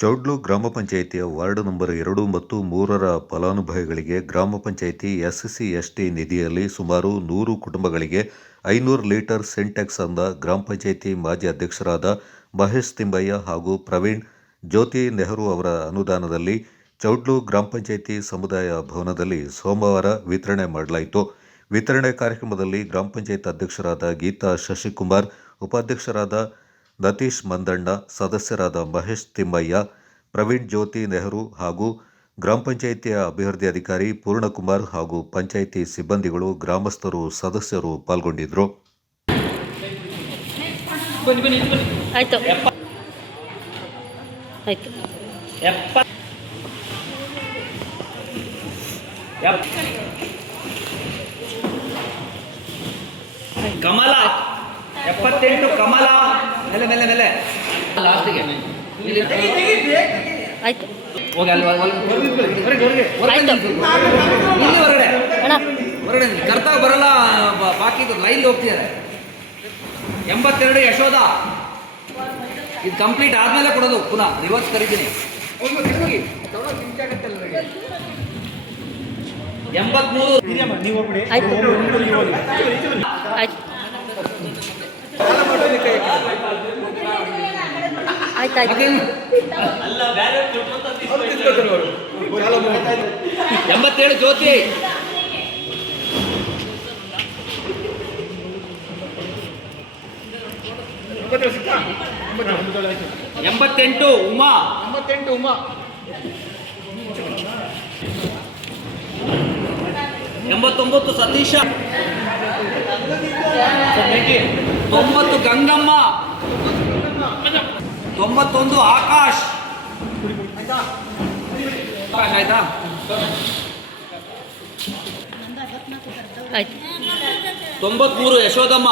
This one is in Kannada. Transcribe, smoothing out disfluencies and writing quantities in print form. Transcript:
ಚೌಡ್ಲು ಗ್ರಾಮ ಪಂಚಾಯಿತಿಯ ವಾರ್ಡ್ ನಂಬರ್ 2 ಮತ್ತು 3ರ ಫಲಾನುಭವಿಗಳಿಗೆ ಗ್ರಾಮ ಪಂಚಾಯಿತಿ SC/ST ನಿಧಿಯಲ್ಲಿ ಸುಮಾರು 100 ಕುಟುಂಬಗಳಿಗೆ 500 ಲೀಟರ್ ಸಿಂಟೆಕ್ಸ್ ಅಂದ ಗ್ರಾಮ ಪಂಚಾಯಿತಿ ಮಾಜಿ ಅಧ್ಯಕ್ಷರಾದ ಮಹೇಶ್ ತಿಮ್ಮಯ್ಯ ಹಾಗೂ ಪ್ರವೀಣ್ ಜ್ಯೋತಿ ನೆಹರು ಅವರ ಅನುದಾನದಲ್ಲಿ ಚೌಡ್ಲು ಗ್ರಾಮ ಪಂಚಾಯಿತಿ ಸಮುದಾಯ ಭವನದಲ್ಲಿ ಸೋಮವಾರ ವಿತರಣೆ ಮಾಡಲಾಯಿತು. ವಿತರಣೆ ಕಾರ್ಯಕ್ರಮದಲ್ಲಿ ಗ್ರಾಮ ಪಂಚಾಯಿತಿ ಅಧ್ಯಕ್ಷರಾದ ಗೀತಾ ಶಶಿಕುಮಾರ್, ಉಪಾಧ್ಯಕ್ಷರಾದ ನತೀಶ್ ಮಂದಣ್ಣ, ಸದಸ್ಯರಾದ ಮಹೇಶ್ ತಿಮ್ಮಯ್ಯ, ಪ್ರವೀಣ್ ಜ್ಯೋತಿ ನೆಹರು ಹಾಗೂ ಗ್ರಾಮ ಪಂಚಾಯಿತಿಯ ಅಭಿವೃದ್ಧಿ ಅಧಿಕಾರಿ ಪೂರ್ಣಕುಮಾರ್ ಹಾಗೂ ಪಂಚಾಯಿತಿ ಸಿಬ್ಬಂದಿಗಳು, ಗ್ರಾಮಸ್ಥರು, ಸದಸ್ಯರು ಪಾಲ್ಗೊಂಡಿದ್ದರು. ಕಮಲ 78 ಕಮಲ ಮೇಲೆ ಮೇಲೆ ಮೇಲೆ ಲಾಸ್ಟಿಗೆ ಆಯ್ತು ಹೋಗಿ ಅಲ್ಲಿ ಹೊರಗಡೆ ಕರ್ತಾಗ ಬರಲ್ಲ, ಬಾಕಿ ಲೈನ್ ಹೋಗ್ತಿದ್ದಾರೆ. 82 ಯಶೋಧ. ಇದು ಕಂಪ್ಲೀಟ್ ಆದ್ಮೇಲೆ ಕೊಡೋದು, ಪುನಃ ರಿವರ್ಸ್ ಕರೀತೀನಿ. 83 ಆಯ್ತು ಆಯ್ತು 87 ಜ್ಯೋತಿ. 88 ಉಮಾ. 89 ಸತೀಶ. 90 ಗಂಗಮ್ಮ. 91 ಆಕಾಶ್. ಆಯ್ತಾ? ಆಯ್ತು 93 ಯಶೋದಮ್ಮ.